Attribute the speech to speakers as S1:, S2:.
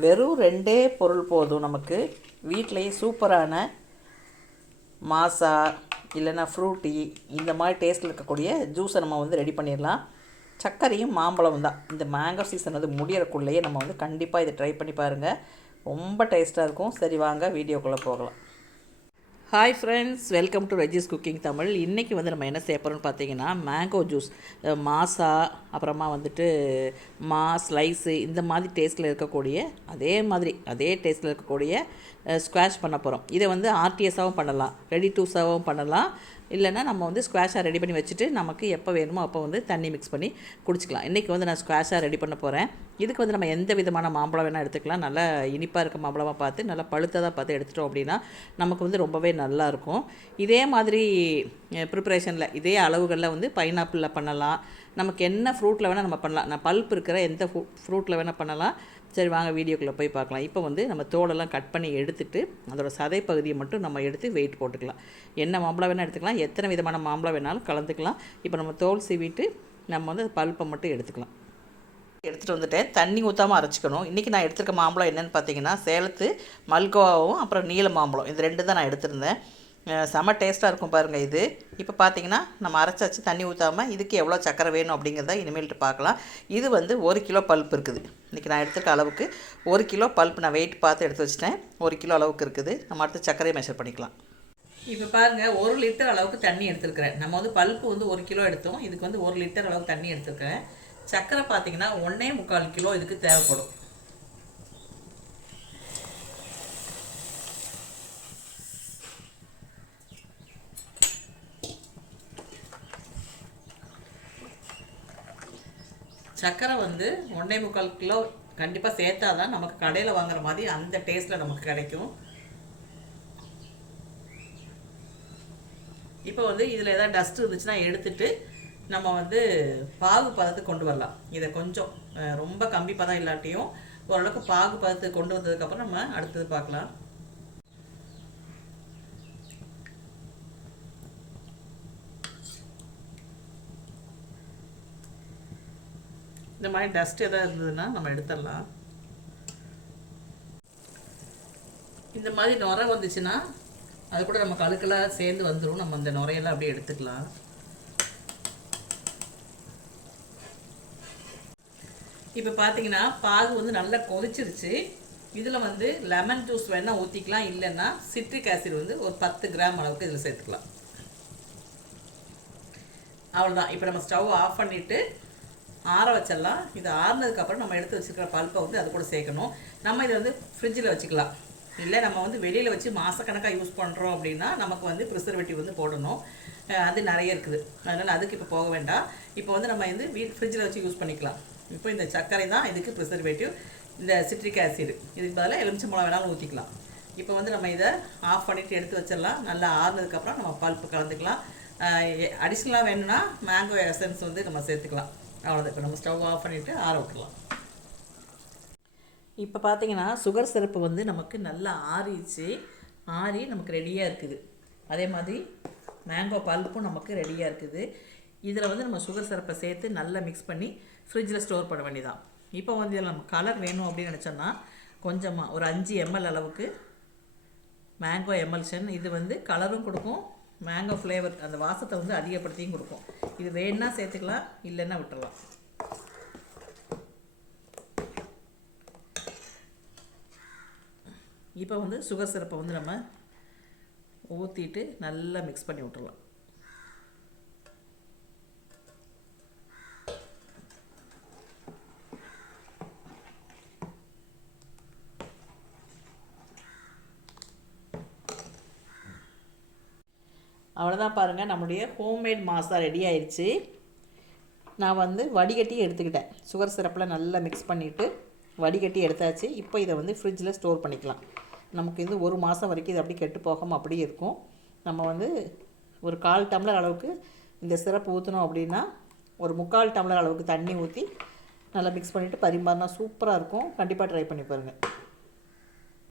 S1: வெறும் ரெண்டே பொருள் போதும் நமக்கு. வீட்டிலேயே சூப்பரான மாசா இல்லைன்னா ஃப்ரூட்டி இந்த மாதிரி டேஸ்ட்டில் இருக்கக்கூடிய ஜூஸை நம்ம வந்து ரெடி பண்ணிடலாம். சர்க்கரையும் மாம்பழம் தான். இந்த மேங்கோ சீசன் வந்து முடியறக்குள்ளேயே நம்ம வந்து கண்டிப்பாக இதை ட்ரை பண்ணி பாருங்கள் ரொம்ப டேஸ்ட்டாக இருக்கும். சரி வாங்க வீடியோக்குள்ளே போகலாம். Hi friends welcome to Reji's cooking Tamil இன்றைக்கி வந்து நம்ம என்ன செய்ய போகிறோம்னு பார்த்தீங்கன்னா மேங்கோ ஜூஸ் மாசா அப்புறமா வந்துட்டு மா ஸ்லைஸு இந்த மாதிரி டேஸ்ட்டில் இருக்கக்கூடிய அதே மாதிரி அதே டேஸ்ட்டில் இருக்கக்கூடிய ஸ்குவாஷ் பண்ண போகிறோம் இதை வந்து ஆர்டிஎஸாகவும் பண்ணலாம். ரெடி டூஸாகவும் பண்ணலாம். இல்லைன்னா நம்ம வந்து ஸ்குவாஷாக ரெடி பண்ணி வச்சுட்டு நமக்கு எப்போ வேணுமோ அப்போ வந்து தண்ணி மிக்ஸ் பண்ணி குடிச்சிக்கலாம். இன்றைக்கி வந்து நான் ஸ்குவாஷாக ரெடி பண்ண போகிறேன் இதுக்கு வந்து நம்ம எந்த விதமான மாம்பழம் வேணால் எடுத்துக்கலாம். நல்லா இனிப்பாக இருக்க மாம்பழமாக பார்த்து நல்லா பழுத்ததாக பார்த்து எடுத்துட்டோம் அப்படின்னா நமக்கு வந்து ரொம்பவே நல்லாயிருக்கும் இதே மாதிரி ப்ரிப்பரேஷனில் இதே அளவுகளில் வந்து பைனாப்பிளில் பண்ணலாம். நமக்கு என்ன ஃப்ரூட்டில் வேணால் நம்ம பண்ணலாம். நான் பல்ப் இருக்கிற எந்த ஃப்ரூ ஃப்ரூட்டில் வேணால் பண்ணலாம். சரி வாங்க வீடியோக்குள்ளே போய் பார்க்கலாம். இப்போ வந்து நம்ம தோலெல்லாம் கட் பண்ணி எடுத்துட்டு அதோட சதை பகுதியை மட்டும் நம்ம எடுத்து வெயிட் போட்டுக்கலாம். என்ன மாம்பழம் வேணால் எடுத்துக்கலாம். எத்தனை விதமான மாம்பழம் வேணாலும் கலந்துக்கலாம். இப்போ நம்ம தோல் சீவிட்டு நம்ம வந்து பல்ப்பை மட்டும் எடுத்துக்கலாம். எடுத்துகிட்டு வந்துட்டேன். தண்ணி ஊற்றாமல் அரைச்சிக்கணும். இன்றைக்கி நான் எடுத்துருக்க மாம்பழம் என்னென்னு பார்த்தீங்கன்னா சேலத்து மல்கோவாவும் அப்புறம் நீல மாம்பழம். இது ரெண்டு தான் நான் எடுத்திருந்தேன். செம டேஸ்ட்டாக இருக்கும் பாருங்கள் இது. இப்போ பார்த்தீங்கன்னா நம்ம அரைச்சாச்சு தண்ணி ஊற்றாமல் இதுக்கு எவ்வளோ சக்கரை வேணும் அப்படிங்கிறத இனிமேல்ட்டு பார்க்கலாம் இது வந்து ஒரு கிலோ பல்ப் இருக்குது. இன்றைக்கி நான் எடுத்துருக்க அளவுக்கு ஒரு கிலோ பல்ப் நான் வெயிட் பார்த்து எடுத்து வச்சிட்டேன். ஒரு கிலோ அளவுக்கு இருக்குது. நம்ம அடுத்து சர்க்கரையை மெஷர் பண்ணிக்கலாம். இப்போ பாருங்கள் ஒரு லிட்டர் அளவுக்கு தண்ணி எடுத்துருக்கிறேன். நம்ம வந்து பல்ப்பு வந்து ஒரு கிலோ எடுத்தோம். இதுக்கு வந்து ஒரு லிட்டர் அளவுக்கு தண்ணி எடுத்துருக்கிறேன். சர்க்கரை பார்த்தீங்கன்னா ஒன்றே முக்கால் கிலோ இதுக்கு தேவைப்படும். சர்க்கரை வந்து ஒன்றே முக்கால் கிலோ கண்டிப்பாக சேர்த்தா தான் நமக்கு கடையில் வாங்குற மாதிரி அந்த டேஸ்ட்டில் நமக்கு கிடைக்கும். இப்போ வந்து இதில் ஏதாவது டஸ்ட் இருந்துச்சுன்னா எடுத்துட்டு நம்ம வந்து பாகு பதத்துக்கு கொண்டு வரலாம். இதை கொஞ்சம் ரொம்ப கம்பி பதம் இல்லாட்டியும் ஓரளவுக்கு பாகு பதத்துக்கு கொண்டு வந்ததுக்கப்புறம் நம்ம அடுத்தது பார்க்கலாம். இந்த மாதிரி டஸ்ட் எதாவது இருந்ததுன்னா நம்ம எடுத்துடலாம். இந்த மாதிரி நுரை வந்துச்சுன்னா அது கூட நம்ம கழுக்கெல்லாம் சேர்ந்து வந்துடும் நம்ம அந்த நுரையெல்லாம் அப்படியே எடுத்துக்கலாம். இப்போ பார்த்தீங்கன்னா பாகு வந்து நல்லா கொதிச்சிருச்சு. இதில் வந்து லெமன் ஜூஸ் வேணால் ஊற்றிக்கலாம் இல்லைன்னா சிட்ரிக் ஆசிட் வந்து ஒரு பத்து கிராம் அளவுக்கு இதில் சேர்த்துக்கலாம். அவ்வளோதான் இப்போ நம்ம ஸ்டவ் ஆஃப் பண்ணிவிட்டு ஆற வச்சிடலாம். இது ஆறுனதுக்கப்புறம் நம்ம எடுத்து வச்சுருக்கிற பல்ப்பை வந்து அது கூட சேர்க்கணும். நம்ம இதை வந்து ஃப்ரிட்ஜில் வச்சுக்கலாம். இல்லை நம்ம வந்து வெளியில் வச்சு மாதக்கணக்காக யூஸ் பண்ணுறோம் அப்படின்னா நமக்கு வந்து ப்ரிசர்வேட்டிவ் வந்து போடணும். அது நிறைய இருக்குது. அதனால் அதுக்கு இப்போ போக வேண்டாம். இப்போ வந்து நம்ம வந்து வீட் ஃப்ரிட்ஜில் வச்சு யூஸ் பண்ணிக்கலாம். இப்போ இந்த சர்க்கரை தான் இதுக்கு ப்ரிசர்வேட்டிவ் இந்த சிட்ரிக் ஆசிட் இதுக்கு பதிலாக எலுமிச்சம்பழம் வேணாலும் ஊற்றிக்கலாம் இப்போ வந்து நம்ம இதை ஆஃப் பண்ணிவிட்டு எடுத்து வச்சிடலாம். நல்லா ஆறுனதுக்கப்புறம் நம்ம பல்ப்பு கலந்துக்கலாம். அடிஷ்னலாக வேணும்னா மேங்கோ எசன்ஸ் வந்து நம்ம சேர்த்துக்கலாம். அவ்வளோதான் இப்போ நம்ம ஸ்டவ் ஆஃப் பண்ணிவிட்டு ஆற விட்டுலாம் இப்போ பார்த்தீங்கன்னா சுகர் சிரப்பு வந்து நமக்கு நல்லா ஆறிச்சு ஆறி நமக்கு ரெடியாக இருக்குது. அதே மாதிரி மேங்கோ பல்ப்பும் நமக்கு ரெடியாக இருக்குது. இதில் வந்து நம்ம சுகர் சிரப்பை சேர்த்து நல்லா மிக்ஸ் பண்ணி ஃப்ரிட்ஜில் ஸ்டோர் பண்ண வேண்டியதான் இப்போ வந்து இதில் நம்ம கலர் வேணும் அப்படின்னு நினச்சோன்னா கொஞ்சமாக ஒரு அஞ்சு எம்எல் அளவுக்கு மேங்கோ எமல்ஷன் இது வந்து கலரும் கொடுக்கும். மேங்கோ ஃப்ளேவர் அந்த வாசத்தை வந்து அதிகப்படுத்தியும் கொடுக்கும். இது வேணுன்னா சேர்த்துக்கலாம் இல்லைன்னா விட்டுறலாம். இப்போ வந்து சுகர் சிரப்பை வந்து நம்ம ஊற்றிட்டு நல்லா மிக்ஸ் பண்ணி விட்டுடலாம் அவ்வளோதான் பாருங்கள் நம்முடைய ஹோம்மேட் மாசா ரெடி ஆயிடுச்சு நான் வந்து வடிகட்டி எடுத்துக்கிட்டேன். சுகர் சிரப்பில் நல்லா மிக்ஸ் பண்ணிவிட்டு வடிகட்டி எடுத்தாச்சு. இப்போ இதை வந்து ஃப்ரிட்ஜில் ஸ்டோர் பண்ணிக்கலாம். நமக்கு இது ஒரு மாதம் வரைக்கும் இது அப்படி கெட்டு போகாமல் அப்படியே இருக்கும். நம்ம வந்து ஒரு கால் டம்ளர் அளவுக்கு இந்த சிரப்பு ஊற்றினோம் அப்படின்னா ஒரு முக்கால் டம்ளர் அளவுக்கு தண்ணி ஊற்றி நல்லா மிக்ஸ் பண்ணிவிட்டு பரிமாறினா சூப்பராக இருக்கும். கண்டிப்பாக ட்ரை பண்ணி பாருங்கள்